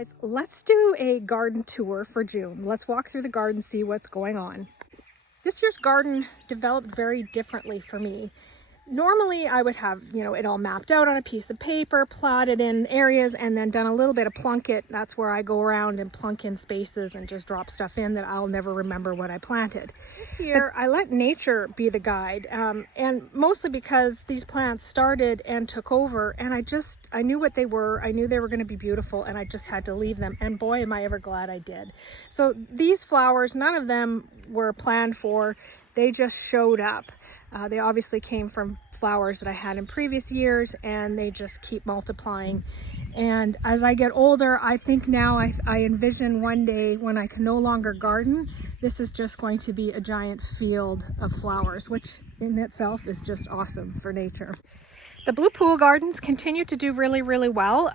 Guys, let's do a garden tour for June. Let's walk through the garden, see what's going on. This year's garden developed very differently for me. Normally I would have, it all mapped out on a piece of paper, plotted in areas, and then done a little bit of plunket. That's where I go around and plunk in spaces and just drop stuff in that I'll never remember what I planted. This year I let nature be the guide, and mostly because these plants started and took over, and I knew what they were. I knew they were going to be beautiful, and I just had to leave them, and boy am I ever glad I did. So these flowers, none of them were planned for. They just showed up. They obviously came from flowers that I had in previous years, and they just keep multiplying. And as I get older, I think now I envision one day when I can no longer garden, this is just going to be a giant field of flowers, which in itself is just awesome for nature. The blue pool gardens continue to do really, really well.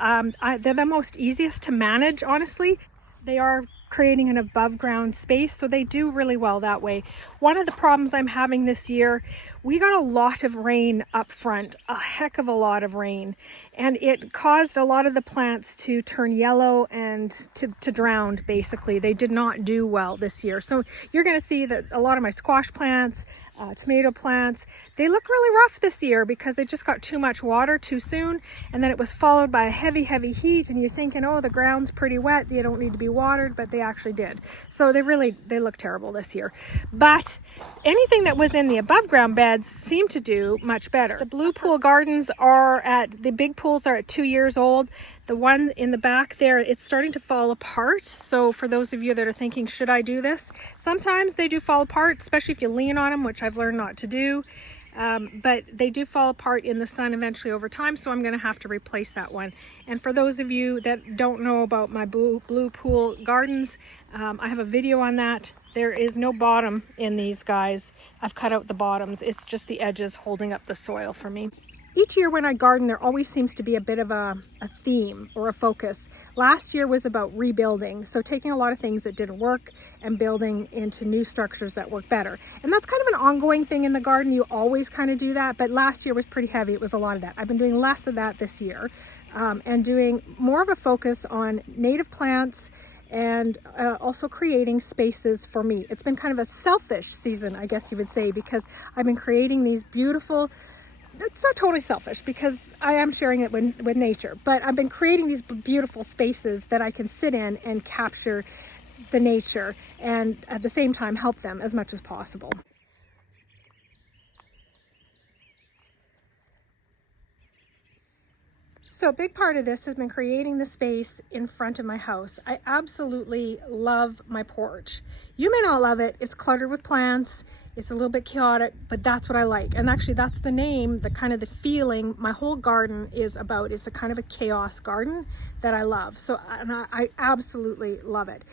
They're the most easiest to manage, honestly. They are creating an above ground space, so they do really well that way. One of the problems I'm having this year, we got a lot of rain up front, a heck of a lot of rain, and it caused a lot of the plants to turn yellow and to drown. Basically, they did not do well this year. So you're going to see that a lot of my squash plants, tomato plants, they look really rough this year because they just got too much water too soon, and then it was followed by a heavy heat, and you're thinking, oh, the ground's pretty wet, they don't need to be watered, but they actually did. So they look terrible this year. But anything that was in the above ground beds seemed to do much better. The blue pool gardens the big pools are at 2 years old. The one in the back there, it's starting to fall apart. So for those of you that are thinking, should I do this? Sometimes they do fall apart, especially if you lean on them, which I've learned not to do. But they do fall apart in the sun eventually over time, so I'm going to have to replace that one. And for those of you that don't know about my blue pool gardens, I have a video on that. There is no bottom in these guys. I've cut out the bottoms. It's just the edges holding up the soil for me. Each year when I garden, there always seems to be a bit of a theme or a focus. Last year was about rebuilding, so taking a lot of things that didn't work and building into new structures that work better. And that's kind of an ongoing thing in the garden. You always kind of do that, but last year was pretty heavy. It was a lot of that. I've been doing less of that this year, and doing more of a focus on native plants and also creating spaces for me. It's been kind of a selfish season, I guess you would say, because I've been creating these beautiful, it's not totally selfish because I am sharing it with nature, but I've been creating these beautiful spaces that I can sit in and capture the nature and at the same time help them as much as possible. So a big part of this has been creating the space in front of my house. I absolutely love my porch. You may not love it. It's cluttered with plants. It's a little bit chaotic, but that's what I like. And actually that's the name, the kind of the feeling my whole garden is about. It's a kind of a chaos garden that I love. So I absolutely love it.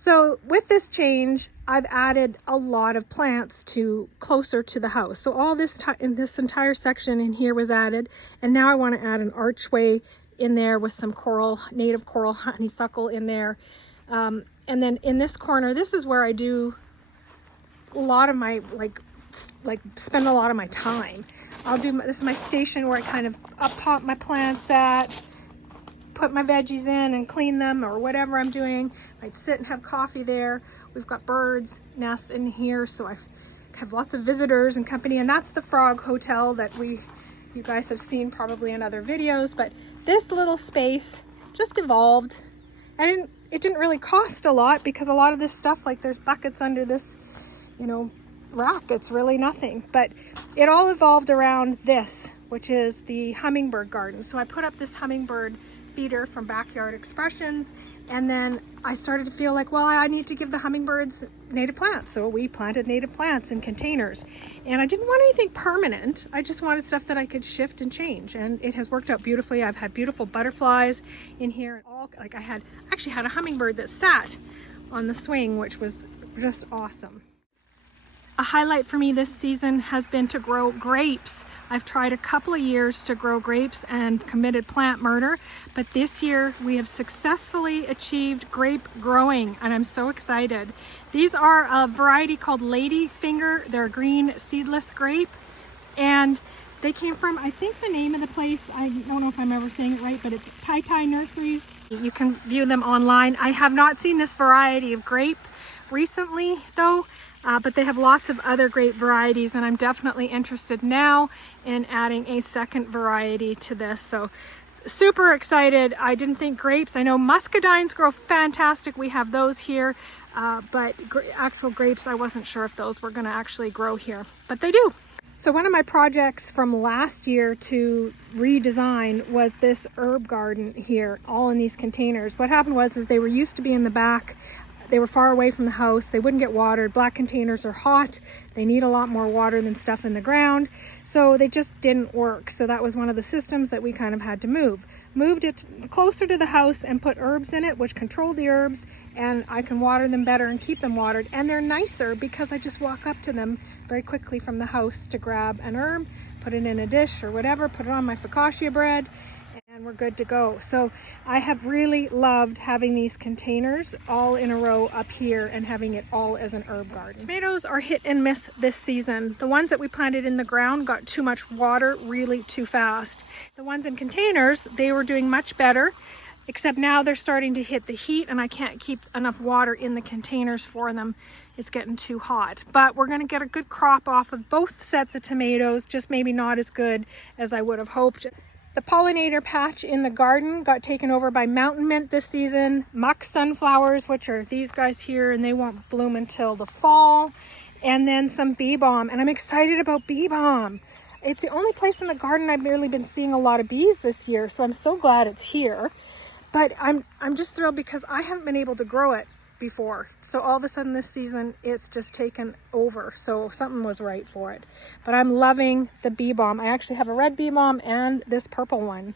So with this change, I've added a lot of plants closer to the house. So all this in this entire section in here was added, and now I want to add an archway in there with some native coral honeysuckle in there. And then in this corner, this is where I do a lot of my spend a lot of my time. This is my station where I kind of up-pot my plants at, put my veggies in and clean them or whatever I'm doing. I'd sit and have coffee there. We've got birds nests in here, so I have lots of visitors and company, and that's the Frog Hotel that you guys have seen probably in other videos. But this little space just evolved. It didn't really cost a lot because a lot of this stuff, like there's buckets under this, rack, it's really nothing. But it all evolved around this, which is the hummingbird garden. So I put up this hummingbird feeder from Backyard Expressions, and then I started to feel like, well, I need to give the hummingbirds native plants. So we planted native plants in containers, and I didn't want anything permanent. I just wanted stuff that I could shift and change, and it has worked out beautifully. I've had beautiful butterflies in here. I actually had a hummingbird that sat on the swing, which was just awesome. A highlight for me this season has been to grow grapes. I've tried a couple of years to grow grapes and committed plant murder, but this year we have successfully achieved grape growing, and I'm so excited. These are a variety called Ladyfinger. They're a green seedless grape, and They came from, I think the name of the place, I don't know if I'm ever saying it right, but it's Tai Tai Nurseries. You can view them online. I have not seen this variety of grape recently though, but they have lots of other grape varieties, and I'm definitely interested now in adding a second variety to this. So super excited. I didn't think grapes, I know muscadines grow fantastic. We have those here, but actual grapes, I wasn't sure if those were going to actually grow here, but they do. So one of my projects from last year to redesign was this herb garden here, all in these containers. What happened was they were used to be in the back. They were far away from the house. They wouldn't get watered. Black containers are hot. They need a lot more water than stuff in the ground. So they just didn't work. So that was one of the systems that we kind of had to move. Moved it closer to the house and put herbs in it, which control the herbs, and I can water them better and keep them watered. And they're nicer because I just walk up to them very quickly from the house to grab an herb, put it in a dish or whatever, put it on my focaccia bread, and we're good to go. So I have really loved having these containers all in a row up here and having it all as an herb garden. Tomatoes are hit and miss this season. The ones that we planted in the ground got too much water really too fast. The ones in containers, they were doing much better, except now they're starting to hit the heat and I can't keep enough water in the containers for them. It's getting too hot. But we're going to get a good crop off of both sets of tomatoes, just maybe not as good as I would have hoped. The pollinator patch in the garden got taken over by mountain mint this season, muck sunflowers, which are these guys here, and they won't bloom until the fall, and then some bee balm, and I'm excited about bee balm. It's the only place in the garden I've really been seeing a lot of bees this year, so I'm so glad it's here. But I'm just thrilled because I haven't been able to grow it before. So all of a sudden this season it's just taken over. So something was right for it. But I'm loving the bee balm. I actually have a red bee balm and this purple one.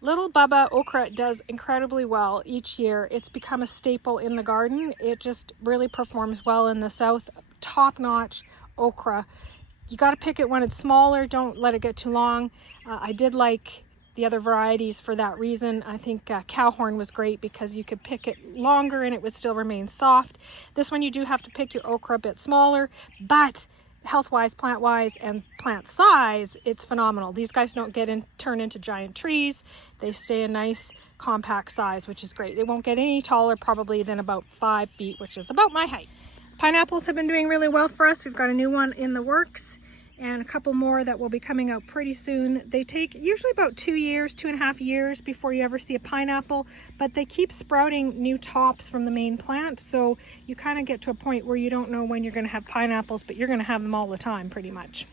Little Bubba okra does incredibly well each year. It's become a staple in the garden. It just really performs well in the south. Top-notch okra. You got to pick it when it's smaller. Don't let it get too long. I did like the other varieties for that reason. I think cowhorn was great because you could pick it longer and it would still remain soft. This one you do have to pick your okra a bit smaller, but health-wise, plant-wise, and plant size, it's phenomenal. These guys don't turn into giant trees. They stay a nice compact size, which is great. They won't get any taller probably than about 5 feet, which is about my height. Pineapples have been doing really well for us. We've got a new one in the works, and a couple more that will be coming out pretty soon. They take usually about 2 years, 2.5 years before you ever see a pineapple, but they keep sprouting new tops from the main plant, so you kind of get to a point where you don't know when you're going to have pineapples, but you're going to have them all the time pretty much.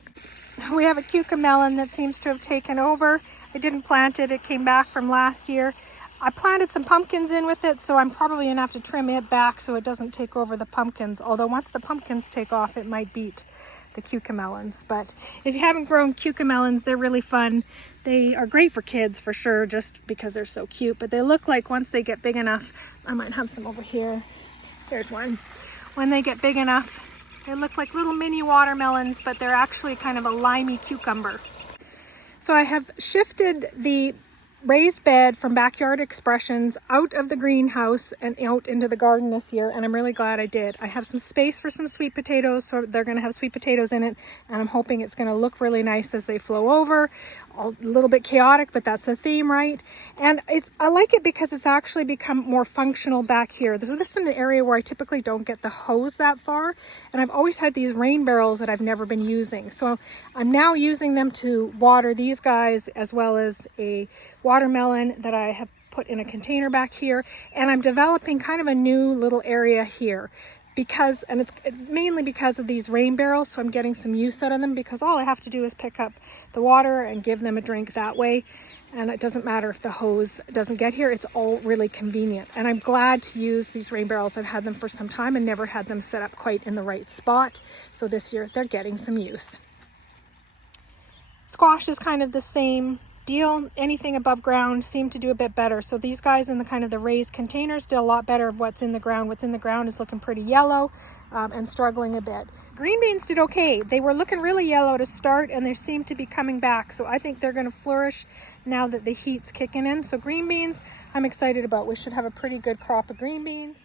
We have a cucamelon that seems to have taken over. I didn't plant it, it came back from last year. I planted some pumpkins in with it, so I'm probably going to have to trim it back so it doesn't take over the pumpkins, although once the pumpkins take off it might beat the cucamelons. But if you haven't grown cucamelons, they're really fun. They are great for kids for sure, just because they're so cute, but they look like once they get big enough, I might have some over here. There's one. When they get big enough, they look like little mini watermelons, but they're actually kind of a limey cucumber. So I have shifted the raised bed from Backyard Expressions out of the greenhouse and out into the garden this year, and I'm really glad I did. I have some space for some sweet potatoes, so they're going to have sweet potatoes in it, and I'm hoping it's going to look really nice as they flow over. A little bit chaotic, but that's the theme, right? And I like it because it's actually become more functional back here. This is an area where I typically don't get the hose that far, and I've always had these rain barrels that I've never been using. So I'm now using them to water these guys, as well as a watermelon that I have put in a container back here, and I'm developing kind of a new little area here and it's mainly because of these rain barrels, so I'm getting some use out of them because all I have to do is pick up the water and give them a drink that way, and it doesn't matter if the hose doesn't get here. It's all really convenient, and I'm glad to use these rain barrels. I've had them for some time and never had them set up quite in the right spot, so this year they're getting some use. Squash is kind of the same deal. Anything above ground seem to do a bit better. So these guys in the kind of the raised containers did a lot better of what's in the ground. What's in the ground is looking pretty yellow and struggling a bit. Green beans did okay. They were looking really yellow to start, and they seem to be coming back. So I think they're going to flourish now that the heat's kicking in. So green beans, I'm excited about. We should have a pretty good crop of green beans.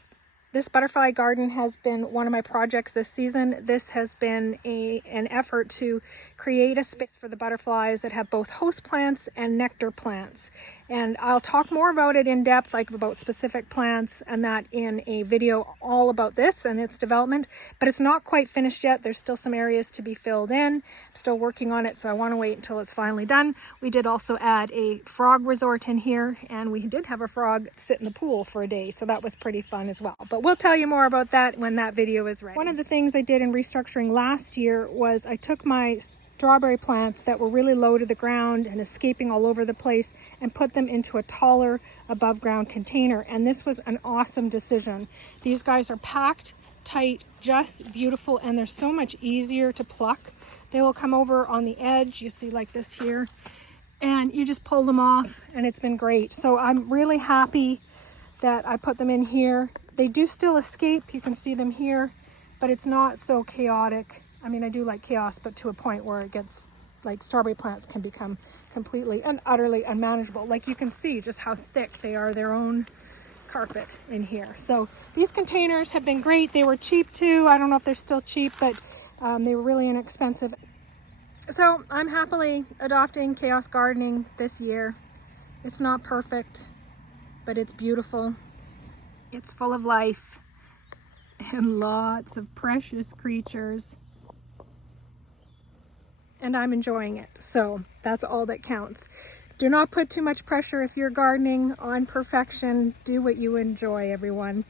This butterfly garden has been one of my projects this season. This has been an effort to create a space for the butterflies that have both host plants and nectar plants. And I'll talk more about it in depth, like about specific plants and that in a video all about this and its development, but it's not quite finished yet. There's still some areas to be filled in. I'm still working on it, so I want to wait until it's finally done. We did also add a frog resort in here, and we did have a frog sit in the pool for a day, so that was pretty fun as well. But we'll tell you more about that when that video is ready. One of the things I did in restructuring last year was I took my strawberry plants that were really low to the ground and escaping all over the place and put them into a taller above ground container, and this was an awesome decision. These guys are packed tight, just beautiful, and they're so much easier to pluck. They will come over on the edge, you see, like this here, and you just pull them off, and it's been great. So I'm really happy that I put them in here. They do still escape, you can see them here, but it's not so chaotic. I mean, I do like chaos, but to a point where it gets, like, strawberry plants can become completely and utterly unmanageable. Like, you can see just how thick they are, their own carpet in here. So these containers have been great. They were cheap too. I don't know if they're still cheap, but they were really inexpensive. So I'm happily adopting chaos gardening this year. It's not perfect, but it's beautiful. It's full of life and lots of precious creatures. And I'm enjoying it. So that's all that counts. Do not put too much pressure if you're gardening on perfection. Do what you enjoy, everyone.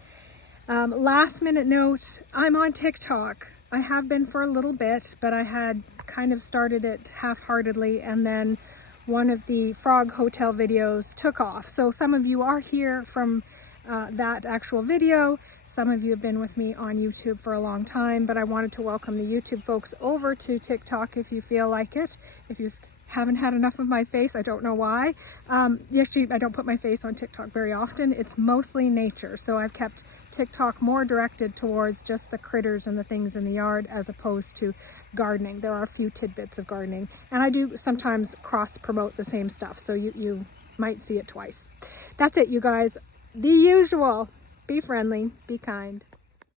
Last minute note, I'm on TikTok. I have been for a little bit, but I had kind of started it half-heartedly, and then one of the frog hotel videos took off. So some of you are here from that actual video. Some of you have been with me on YouTube for a long time, but I wanted to welcome the YouTube folks over to TikTok if you feel like it. If you haven't had enough of my face, I don't know why. Actually, I don't put my face on TikTok very often. It's mostly nature, so I've kept TikTok more directed towards just the critters and the things in the yard as opposed to gardening. There are a few tidbits of gardening, and I do sometimes cross-promote the same stuff, so you might see it twice. That's it, you guys. The usual. Be friendly, be kind.